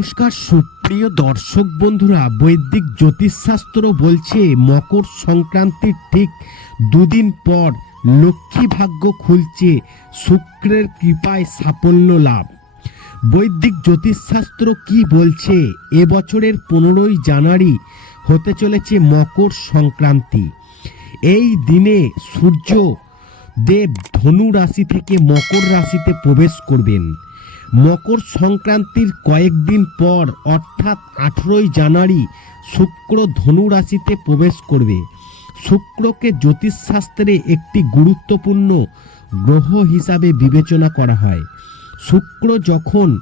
নমস্কার, সুপ্রিয় দর্শক বন্ধুরা, বৈদিক জ্যোতিষশাস্ত্র বলছে, মকর সংক্রান্তির ঠিক দুদিন পর লক্ষ্মী ভাগ্য খুলছে, শুক্রের কৃপায় সাফল্য লাভ। বৈদিক জ্যোতিষশাস্ত্র কি বলছে? এবছরের পনেরোই জানুয়ারি হতে চলেছে মকর সংক্রান্তি। এই দিনে সূর্য দেব ধনু রাশি থেকে মকর রাশিতে প্রবেশ করবেন। মকর সংক্রান্তির কয়েকদিন পর, অর্থাৎ আঠেরোই জানুয়ারি, শুক্র ধনু রাশিতে প্রবেশ করবে। শুক্রকে জ্যোতিষশাস্ত্রে একটি গুরুত্বপূর্ণ গ্রহ হিসাবে বিবেচনা করা হয়। শুক্র যখন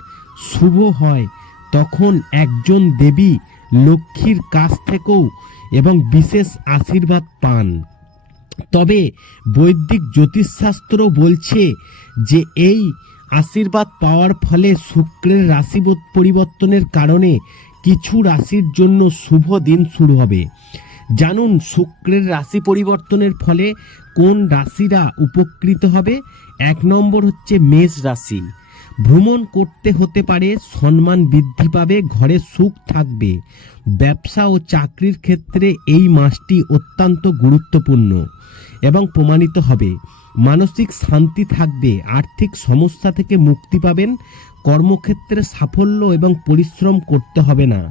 শুভ হয়, তখন একজন দেবী লক্ষ্মীর কাছ থেকেও এবং বিশেষ আশীর্বাদ পান। তবে বৈদিক জ্যোতিষশাস্ত্র বলছে যে এই আশীর্বাদ পাওয়ার ফলে শুক্রের রাশি পরিবর্তনের কারণে কিছু রাশির জন্য শুভ দিন শুরু হবে। জানুন, শুক্রের রাশি পরিবর্তনের ফলে কোন রাশিরা উপকৃত হবে? এক নম্বর হচ্ছে মেষ রাশি। ভ্রমণ করতে হতে পারে, সম্মান বৃদ্ধি পাবে, ঘরে সুখ থাকবে। ব্যবসা ও চাকরির ক্ষেত্রে এই মাসটি অত্যন্ত গুরুত্বপূর্ণ। এবং প্রমাণিত হবে। মানসিক শান্তি থাকবে, আর্থিক সমস্যা থেকে মুক্তি পাবেন, কর্মক্ষেত্রে সাফল্য এবং পরিশ্রম করতে হবে না।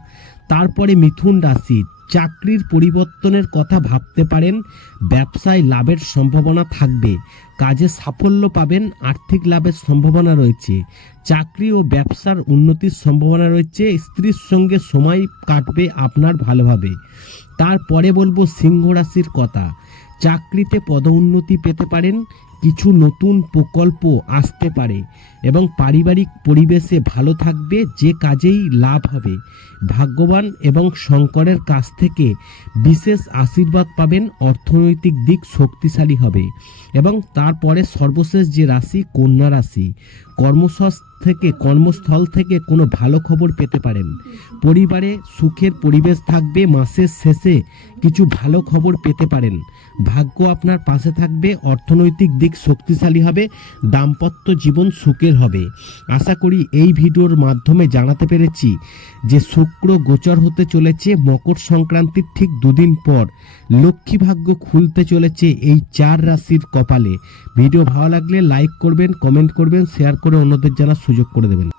তারপরে মিথুন রাশি, চাকরির পরিবর্তনের কথা ভাবতে পারেন, ব্যবসায় লাভের সম্ভাবনা থাকবে, কাজে সাফল্য পাবেন, আর্থিক লাভের সম্ভাবনা রয়েছে, চাকরি ও ব্যবসার উন্নতির সম্ভাবনা রয়েছে, স্ত্রীর সঙ্গে সময় কাটবে আপনার ভালোভাবে। তারপরে বলব সিংহ রাশির কথা চাকরিতে পদোন্নতি পেতে পারেন কিছু নতুন প্রকল্প আসতে পারে এবং পারিবারিক পরিবেশে ভালো থাকবে, যে কাজেই লাভ হবে। ভাগ্যবান এবং শঙ্করের কাছ থেকে বিশেষ আশীর্বাদ পাবেন, অর্থনৈতিক দিক শক্তিশালী হবে এবং তারপরে সর্বশেষ যে রাশি, কন্যা রাশি। কর্মস্থল থেকে কর্মস্থল থেকে কোনো ভালো খবর পেতে পারেন। পরিবারে সুখের পরিবেশ থাকবে, মাসের শেষে কিছু ভালো খবর পেতে পারেন। ভাগ্য আপনার পাশে থাকবে, অর্থনৈতিক দিক শক্তিশালী হবে, দাম্পত্য জীবন সুখের হবে। আশা করি এই ভিডিওর মাধ্যমে জানাতে পেরেছি যে শুক্র গোচর হতে চলেছে, মকর সংক্রান্তির ঠিক দুদিন পর। লক্ষ্মী ভাগ্য খুলতে চলেছে এই চার রাশির কপালে। ভিডিও ভালো লাগলে লাইক করবেন, কমেন্ট করবেন, শেয়ার করে অন্যদের জানার সুযোগ করে দেবেন।